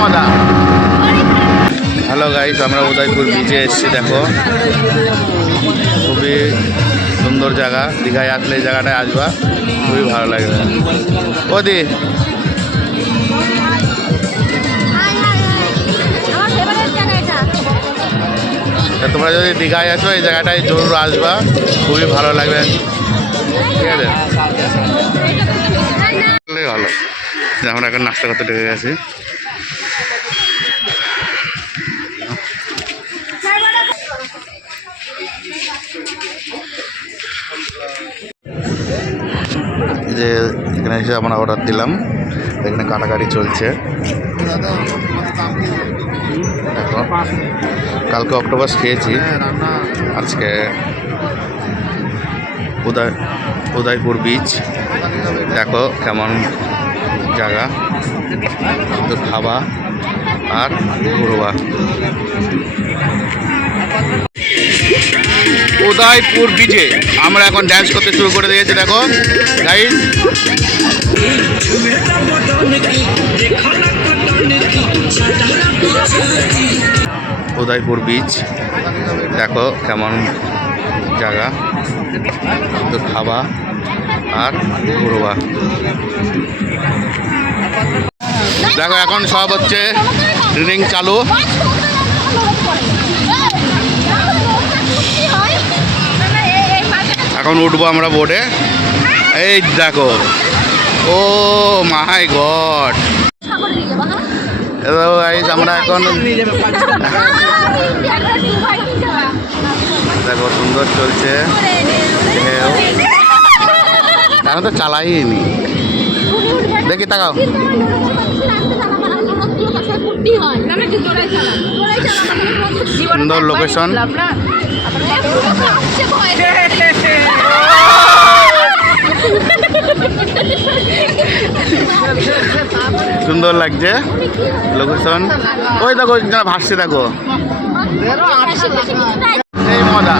মজা। Hello guys, আমরা উদয়পুর বিচে এসেছি। দেখো খুবই সুন্দর জায়গা। দীঘায় আসলে এই জায়গাটায় আসবা, খুবই ভালো লাগবে। ওদি তোমরা যদি দীঘায় আসো এই জায়গাটায় জরুর আসবা, খুবই ভালো লাগবে। ঠিক আছে, ভালো। আমরা এখন নাস্তা করতে ঢুকে গেছি। যে এখানে এসে আমরা অর্ডার দিলাম, এখানে কাটাকাটি চলছে। দেখো কালকে অক্টোপাস খেয়েছি, আজকে উদয়পুর বিচ। দেখো কেমন জায়গা, তো খাবা আর ঘুরবা। উদয়পুর বিচে আমরা এখন ড্যান্স করতে শুরু করে দিয়েছি। দেখো গাইস, উদয়পুর বিচ। দেখো কেমন জায়গা, তো খাবা আর ঘুরবা। দেখো এখন সব হচ্ছে রিং চালু। এখন উঠবো আমরা বোটে। এই দেখো, ও মাই গড। আমরা এখন দেখো সুন্দর চলছে, এখন তো চালাইনি। দেখি তাকাও, সুন্দর লোকেশন। সুন্দর লাগছে লোকেশন। ওই দেখো ভাসছে, দেখো এই মজা।